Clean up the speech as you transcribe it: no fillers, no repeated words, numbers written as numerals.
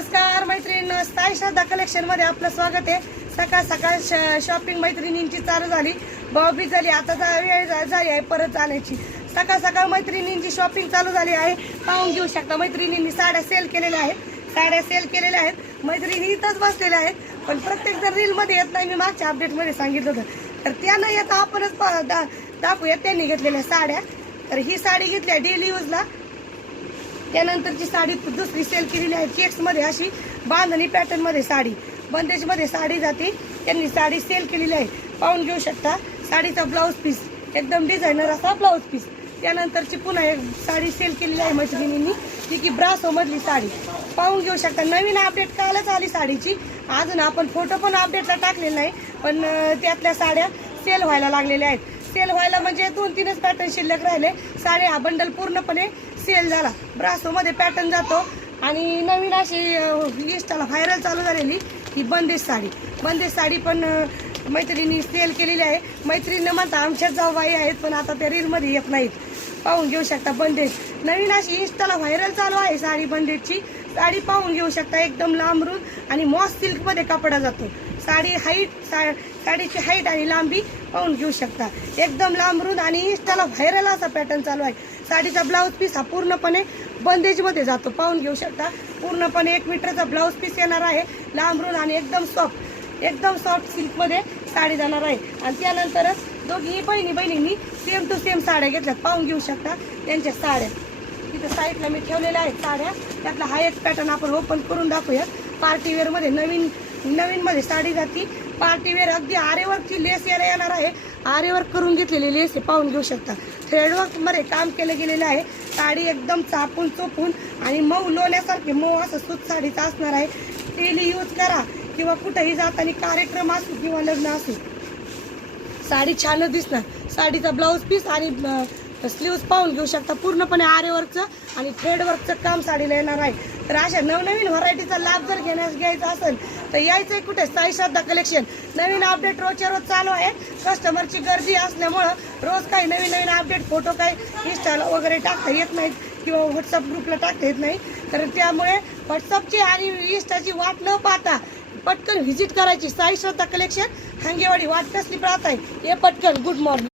नमस्कार मैत्रिणींनो, साई श्रद्धा कलेक्शन मध्ये आपलं स्वागत आहे। सकाळ सकाळ शॉपिंग मैत्रिणींची चालू झाली, भाऊबीज झाली, आता वेळ झाली आहे परत जाण्याची। सकाळ सकाळ मैत्रिणींची शॉपिंग चालू झाली आहे। पाहून घेऊ शकता मैत्रिणींनी साड्या सेल केलेल्या आहेत। मैत्रिणी इथंच बसलेल्या आहेत, पण प्रत्येक जण रील मध्ये येत नाही। मी मागच्या अपडेट मध्ये सांगितलं होतं, तर त्या न येता आपणच दाखवूया त्यांनी घेतलेल्या साड्या। तर ही साडी घेतली आहे डेली यूजला। त्यानंतरची साडी दुसरी सेल केलेली आहे चेक्स मध्ये, अशी बांधणी पॅटर्न मध्ये साडी, बंदेज मध्ये साडी जाते। त्यांनी साडी सेल केलेली आहे, पाहून घेऊ शकता। साडीचा ब्लाउज पीस एकदम डिझायनर असा ब्लाउज पीस। त्यानंतरची पुन्हा एक साडी सेल केलेली आहे मैत्रिणींनी, ती की ब्रासो मधली साडी, पाहून घेऊ शकता। नवीन अपडेट कालच आली साडीची, अजून आपण फोटो पण अपडेटला टाकलेला नाही, पण त्यातल्या साड्या सेल व्हायला लागलेल्या आहेत। सेल व्हायला म्हणजे 2-3च पॅटर्न शिल्लक राहिले। साडी हा बंडल पूर्णपणे सेल झाला। ब्रासो मध्ये पॅटर्न जातो आणि नवीन अशी इंस्टाला व्हायरल चालू झालेली ही बंदेज साडी पण मैत्रिणी सेल केलेली आहे। मैत्रिणी म्हणता आमच्याच जाऊबाई आहेत, पण आता त्या रील मध्ये येत नाहीत। पाहून घेऊ शकता बंदेज, नवीन अशी इंस्टाला व्हायरल चालू आहे साडी बंदेजची। साडी पाहून घेऊ शकता, एकदम लांबरून आणि मॉस सिल्क मध्ये कपडा जातो। साडीची हाईट आणि लांबी पाहून घेऊ शकता, एकदम लांबरून आणि इंस्टाला व्हायरल असा पॅटर्न चालू आहे। साडीचा ब्लाउज पीस हा पूर्णपणे बंदेज मध्ये जातो, पाहून घेऊ शकता। पूर्णपणे 1 मीटरचा ब्लाउज पीस येणार आहे, लांबरून आणि एकदम सॉफ्ट सिल्क मध्ये साडी जाणार आहे। आणि त्यानंतरच दोघी बहिणींनी सेम टू सेम साड्या घेतल्यात, पाहून घेऊ शकता त्यांच्या साड्या। तिथं साईडला मी ठेवलेल्या आहेत साड्या, त्यातला हा एक पॅटर्न आपण ओपन करून दाखवूया। पार्टीवेअर मध्ये नवीन मध्ये साडी जाती। पार्टीवेअर अगदी आरेवर्कची लेस यायला येणार आहे, आरेवर्क करून घेतलेली लेस आहे, पाहून घेऊ शकता। थ्रेडवर्क मध्ये काम केलं गेलेलं आहे। साडी एकदम चापून चोपून आणि मऊ लोण्यासारखी मऊ असं सूत साडीचा असणार आहे। डेली यूज करा किंवा कुठेही जाताना कार्यक्रम असू किंवा लग्न असू, साडी छानच दिसणार। साडीचा ब्लाउज पीस आणि स्लीव्स पाहून घेऊ शकता, पूर्णपणे आरेवर्कचं आणि थ्रेडवर्कचं काम साडीला येणार आहे। तर अशा नवनवीन व्हरायटीचा लाभ जर घ्यायचा असेल तर यायचंय कुठे, साई श्रद्धा कलेक्शन। नवीन अपडेट रोजच्या रोज चालू आहे। कस्टमरची गर्दी असल्यामुळं रोज काही नवीन अपडेट फोटो काही इंस्टाला वगैरे टाकता येत नाहीत किंवा व्हॉट्सअप ग्रुपला टाकता येत नाही, तर त्यामुळे व्हॉट्सअपची आणि इंस्टाची वाट न पाहता पटकन व्हिजिट करायची। साई श्रद्धा कलेक्शन, हंगेवाडी वाट कसली पाहताय हे पटकन। Good morning.